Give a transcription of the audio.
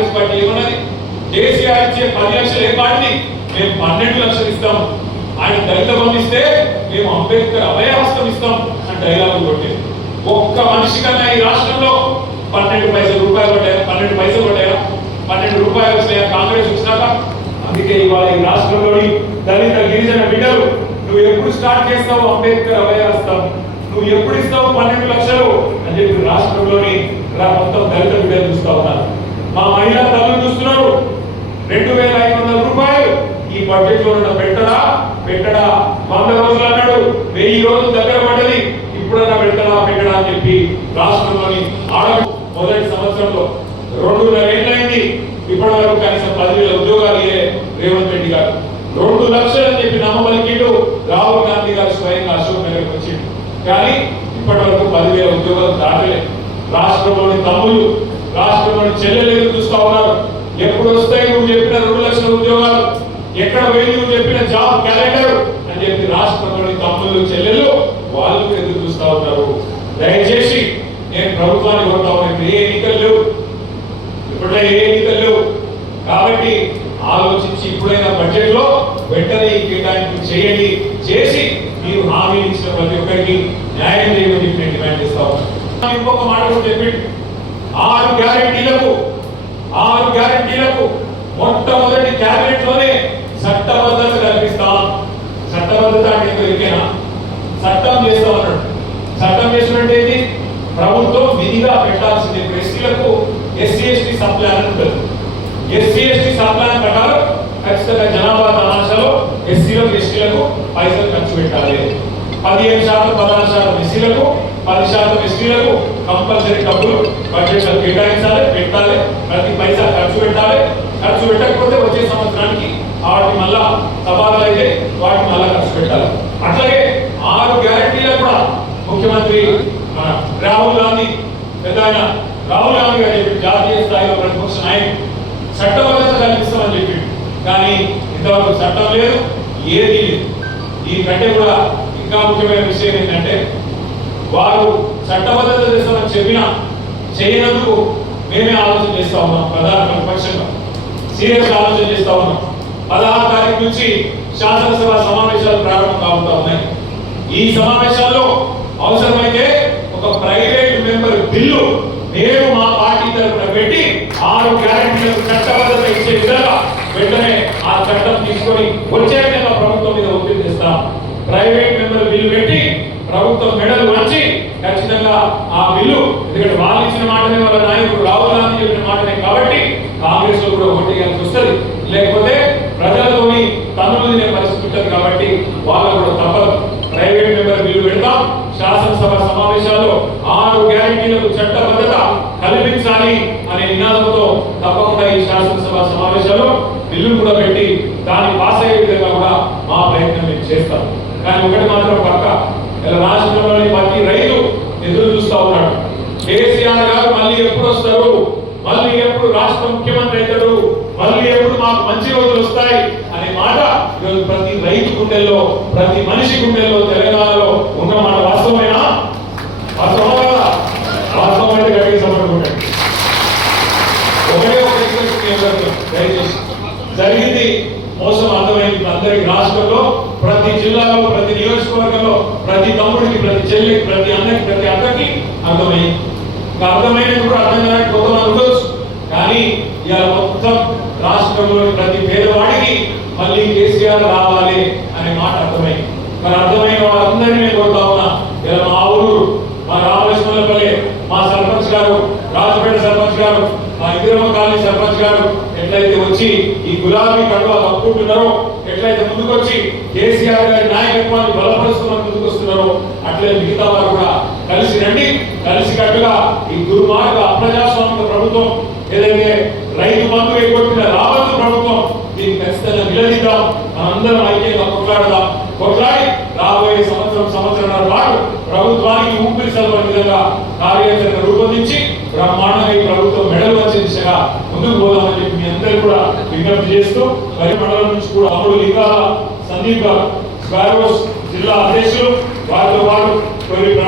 Congress party ఏమన్నది, కేసీఆర్ ఇచ్చే 10 లక్షలు ఏ పార్టీ, మేము 12 లక్షలు ఇస్తాం, ఆయన దళిత పంపిస్తే మేము అంబేద్కర్ అభయహస్తం ఇస్తాం అని డైలాగులు కొట్టింది. ఒక్క మనిషి కన్నా ఈ రాష్ట్రంలో 12 రూపాయలు పడ్డాయా, 12 పైసలు పడ్డాయా, 12 రూపాయలు వచ్చినాయా కాంగ్రెస్ వచ్చినాక? అందుకే ఇవాళ ఈ రాష్ట్రంలోని దళిత గిరిజన బిడ్డలు నువ్వు ఎప్పుడు స్టార్ట్ చేస్తావు అంబేద్కర్ అభయహస్తం, నువ్వు ఎప్పుడు ఇస్తావు 12 లక్షలు అని చెప్పి రాష్ట్రంలోని మొత్తం దళిత బిడ్డలు చూస్తా ఉన్నారు. మా మహిళా తల్లులు చూస్తున్నారు. 2500 రూపాయలు ఈ బడ్జెట్ లో ఉన్న పెట్టడా 100 రోజులు అన్నాడు, 1000 రోజులు దగ్గర పడ్డది, ఇప్పుడన్నా పెట్టడా అని చెప్పి రాష్ట్రంలోని మొదటి సంవత్సరంలో 2.5 ఏళ్ళైంది, ఇప్పటి వరకు కనీసం 10,000 ఉద్యోగాలు ఇయ్యే రేవంత్ రెడ్డి గారు. 2 లక్షలు అని చెప్పి నమ్మబలికిండు రాహుల్ గాంధీ గారు స్వయంగా అశోక్ నగర్కి వచ్చిండు, కానీ ఇప్పటి వరకు 10,000 ఉద్యోగాలు దాటలేదు. రాష్ట్రంలోని తమ్ముళ్ళు, రాష్ట్రంలోని చెల్లెలు చూస్తా ఉన్నారు. ఎప్పుడు వస్తాయి నువ్వు చెప్పిన 2 లక్షల ఉద్యోగాలు, ఎక్కడ పోయి నువ్వు చెప్పిన జాబ్ క్యాలెండర్ అని చెప్పి రాష్ట్రంలోని తమ్ముళ్ళు చెల్లెలు వాళ్ళు ఎదురు చూస్తా ఉన్నారు. దయచేసి నేను ప్రభుత్వాన్ని కోరుతా ఉన్నాను, ఏ ఎన్నికలు లేవు, ఇప్పుడే ఏ ఎన్నికలు లేవు కాబట్టి ఆలోచించి ఇప్పుడైనా బడ్జెట్ లో వెంటనే ఈ కేటాయింపు చేయండి, చేసి మీరు హామీలు ఇచ్చిన ప్రతి ఒక్కరికి న్యాయం చేయమని చెప్పి నేను డిమాండ్ చేస్తా ఉన్నాను. ఇంకొక మాట కూడా చెప్పిండు, 6 గ్యారెంటీలకు మొట్టమొదటి క్యాబినెట్ లోనే చట్టబద్ధత కల్పిస్తాం. చట్టబద్ధత అంటే ఎవరికైనా చట్టం చేస్తాం అన్నాడు. చట్టం చేసినట్టు ఏంటి, ప్రభుత్వం విధిగా పెట్టాల్సింది. ఎస్సీలకు ఎస్సీ/ఎస్టీ సప్లాన్ ఉంటుంది. ఎస్సీ/ఎస్టీ సప్లాన్ ప్రకారం ఖచ్చితంగా జనాభా తమాషాలో ఎస్సీలకు ఎస్టీలకు పైసలు ఖర్చు పెట్టాలి. 15% 16% ఎస్సీలకు, 10% ఎస్టీలకు కంపల్సరీ డబ్బులు బడ్జెట్ లో కేటాయించాలి, పెట్టాలి, ప్రతి పైసా ఖర్చు పెట్టాలి. ఖర్చు పెట్టకపోతే వచ్చే సంవత్సరానికి వాటిని మళ్ళా తబాదలు అయితే వాటిని మళ్ళా ఖర్చు పెట్టాలి. అట్లాగే 6 గ్యారెంటీలకు కూడా ముఖ్యమంత్రి రాహుల్ గాంధీ గారు చెప్పి జాతీయ స్థాయిలో ప్రతిపక్ష నాయకుడు చట్టబద్ధత కల్పిస్తామని చెప్పిండు, కానీ ఇంతవరకు చట్టం లేదు, ఏది లేదు. దీనికంటే కూడా ఇంకా ముఖ్యమైన విషయం ఏంటంటే, వారు చట్టబద్ధత చేస్తామని చెప్పినా చేయనందుకు మేమే ఆలోచన చేస్తా ఉన్నాం. ప్రధాన ప్రతిపక్షంగా సీరియస్ ఆలోచన చేస్తా ఉన్నాం. 16 తారీఖు నుంచి శాసనసభ సమావేశాలు ప్రారంభం కాబోతా ఉన్నాయి. ఈ సమావేశాల్లో అవసరమైతే ఒక ప్రైవేట్ మెంబర్ బిల్లు మేము మా పార్టీ తరఫున పెట్టి 6 గ్యారెంటీలకు చట్టబద్ధత ఇచ్చే విధంగా వెంటనే ఆ చట్టం తీసుకొని వచ్చే విధంగా ప్రభుత్వం మీద ఒత్తిడి తెస్తాం. ప్రైవేట్ మెంబర్ బిల్లు పెట్టి ప్రభుత్వం మెడలు వంచి ఖచ్చితంగా ఆ బిల్లు, ఎందుకంటే వాళ్ళు ఇచ్చిన మాటనే వాళ్ళ నాయకుడు రాహుల్ గాంధీ చెప్పిన మాటనే కాబట్టి కాంగ్రెస్ లో కూడా ఓటేయాల్సి వస్తుంది, లేకపోతే ప్రజలతోని తన్నులు తినే పరిస్థితి ఉంటుంది. కాబట్టి వాళ్ళకు కూడా తప్పదు. ప్రైవేట్ మెంబర్ బిల్లు పెడతాం. శాసనసభ సమావేశాల్లో 6 గ్యారెంటీలకు చట్టబద్ధత కల్పించాలి అనే నినాదంతో తప్పకుండా ఈ శాసనసభ సమావేశాల్లో బిల్లు కూడా పెట్టి దాన్ని పాస్ అయ్యే విధంగా కూడా మా ప్రయత్నం మేము చేస్తాం. కానీ ఒకటి మాత్రం పక్క, ఇలా రాష్ట్రంలోని ప్రతి రైతు ఎదురు చూస్తా ఉన్నాడు. కేసీఆర్ గారు మళ్ళీ ఎప్పుడు వస్తారు, మళ్ళీ ఎప్పుడు రాష్ట్ర ముఖ్యమంత్రి అవుతాడు, మళ్ళీ ఎప్పుడు మాకు మంచి రోజులు వస్తాయి అనే మాట ఈరోజు ప్రతి రైతు గుండెల్లో, ప్రతి మనిషి గుండెల్లో తెలంగాణలో ఉన్న మాట వాస్తవమైనా? వాస్తవమా? వాస్తవమైతే గట్టిగా సమర్పండి. ఒకటే ఒక దయచేసి జరిగింది మోసం అర్థమైంది అందరికి. రాష్ట్రంలో ప్రతి జిల్లాలో, ప్రతి నియోజకవర్గంలో, ప్రతి తమ్ముడికి, ప్రతి చెల్లికి, ప్రతి అన్నకి, ప్రతి అక్కకి అర్థమైంది. అర్థమైనది కూడా అర్థం కాని కొంతమంది ఉండొచ్చు, కానీ ఇలా మొత్తం రాష్ట్రంలోని ప్రతి పేదవాడికి మళ్ళీ కేసీఆర్ రావాలి అనే మాట అర్థమైంది. మరి అర్థమైన వాళ్ళందరినీ నేను కోరుతా ఉన్నా, ఇలా మా ఊరు, మా రామలక్ష్మణపల్లి, మా సర్పంచ్ గారు, రాజపేట సర్పంచ్ గారు, మా ఇందిరమ్మ కాలనీ సర్పంచ్ గారు ఎట్లయితే వచ్చి ఈ గులాబీ కండువా కప్పుకుంటున్నారో, ఎట్లయితే ముందుకొచ్చి కేసీఆర్ గారి నాయకత్వాన్ని బలపరుస్తున్న ముందుకు వస్తున్నారో, అట్లే మిగతా వారు కూడా కలిసి రండి. కలిసి కట్టుగా ఈ దుర్మార్గ అప్రజాస్వామిక ప్రభుత్వం, ఏదైతే రైతు బంధు ఎగ్గొట్టిన రావద్దు ప్రభుత్వం, దీన్ని ఖచ్చితంగా నిలదీద్దాం. మనందరం ఐక్యంగా కొట్లాడదాం. కొట్లాడి రాబోయే సంవత్సరాల పాటు ప్రభుత్వానికి ఊపిరి సల్పని విధంగా కార్యాచరణ రూపొందించి బ్రహ్మాండంగా ఈ ప్రభుత్వం మెడలు వచ్చే దిశగా ముందుకు పోదామని చెప్పి మీ అందరూ కూడా విజ్ఞప్తి చేస్తూ, మరి మండలం నుంచి కూడా అమలు లింగాల సందీప్ గారు, స్క్వారోస్ జిల్లా అధ్యక్షులు,